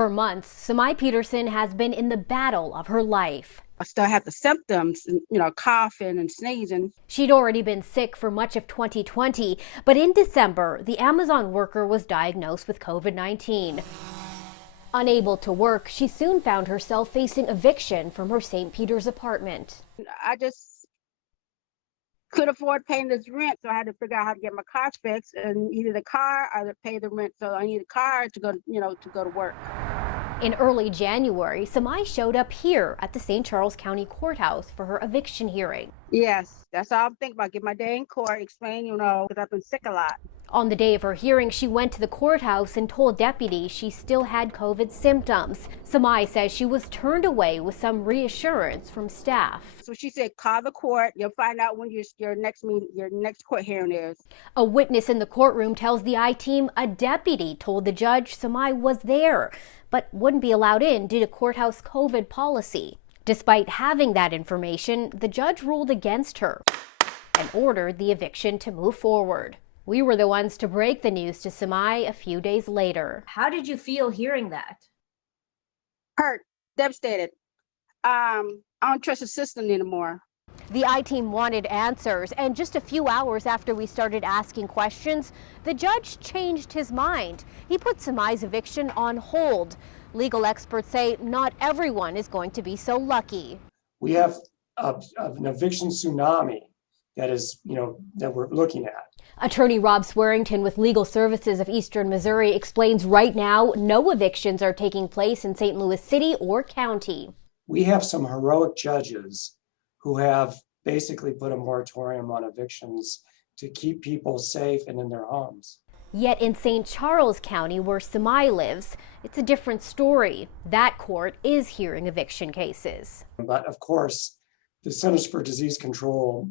For months, Sommai Peterson has been in the battle of her life. I still had the symptoms, coughing and sneezing. She'd already been sick for much of 2020, but in December, the Amazon worker was diagnosed with COVID-19. Unable to work, she soon found herself facing eviction from her St. Peter's apartment. I just couldn't afford paying this rent, so I had to figure out how to get my car fixed, and either the car or to pay the rent. So I need a car to go, to go to work. In early January, Sommai showed up here at the St. Charles County Courthouse for her eviction hearing. Yes, that's all I'm thinking about. Get my day in court, explain, because I've been sick a lot. On the day of her hearing, she went to the courthouse and told deputies she still had COVID symptoms. Sommai says she was turned away with some reassurance from staff. So she said, call the court. You'll find out when your next court hearing is. A witness in the courtroom tells the I-Team a deputy told the judge Sommai was there, but wouldn't be allowed in due to courthouse COVID policy. Despite having that information, the judge ruled against her and ordered the eviction to move forward. We were the ones to break the news to Sommai a few days later. How did you feel hearing that? Hurt, devastated. I don't trust the system anymore. The I-Team wanted answers, and just a few hours after we started asking questions, the judge changed his mind. He put Sommai's eviction on hold. Legal experts say not everyone is going to be so lucky. We have an eviction tsunami that we're looking at. Attorney Rob Swearington with Legal Services of Eastern Missouri explains right now no evictions are taking place in St. Louis City or County. We have some heroic judges who have basically put a moratorium on evictions to keep people safe and in their homes. Yet in St. Charles County, where Sommai lives, it's a different story. That court is hearing eviction cases. But of course, the Centers for Disease Control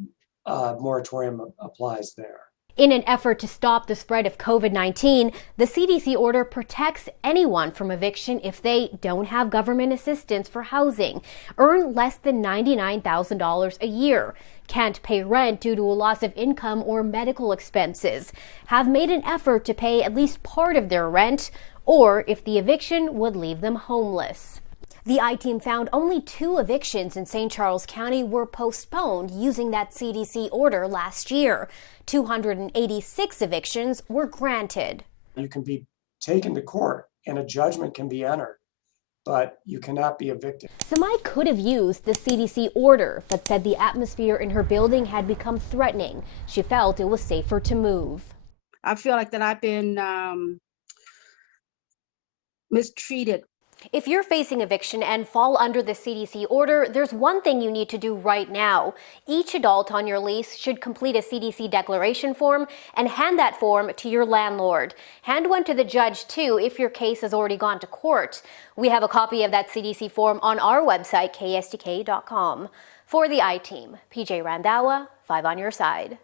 moratorium applies there. In an effort to stop the spread of COVID-19, the CDC order protects anyone from eviction if they don't have government assistance for housing, earn less than $99,000 a year, can't pay rent due to a loss of income or medical expenses, have made an effort to pay at least part of their rent, or if the eviction would leave them homeless. The I-Team found only 2 evictions in St. Charles County were postponed using that CDC order last year. 286 evictions were granted. You can be taken to court and a judgment can be entered, but you cannot be evicted. Sommai could have used the CDC order, but said the atmosphere in her building had become threatening. She felt it was safer to move. I feel like that I've been mistreated. If you're facing eviction and fall under the CDC order, there's one thing you need to do right now. Each adult on your lease should complete a CDC declaration form and hand that form to your landlord. Hand one to the judge, too, if your case has already gone to court. We have a copy of that CDC form on our website, KSDK.com. For the I-Team, PJ Randhawa, 5 on your side.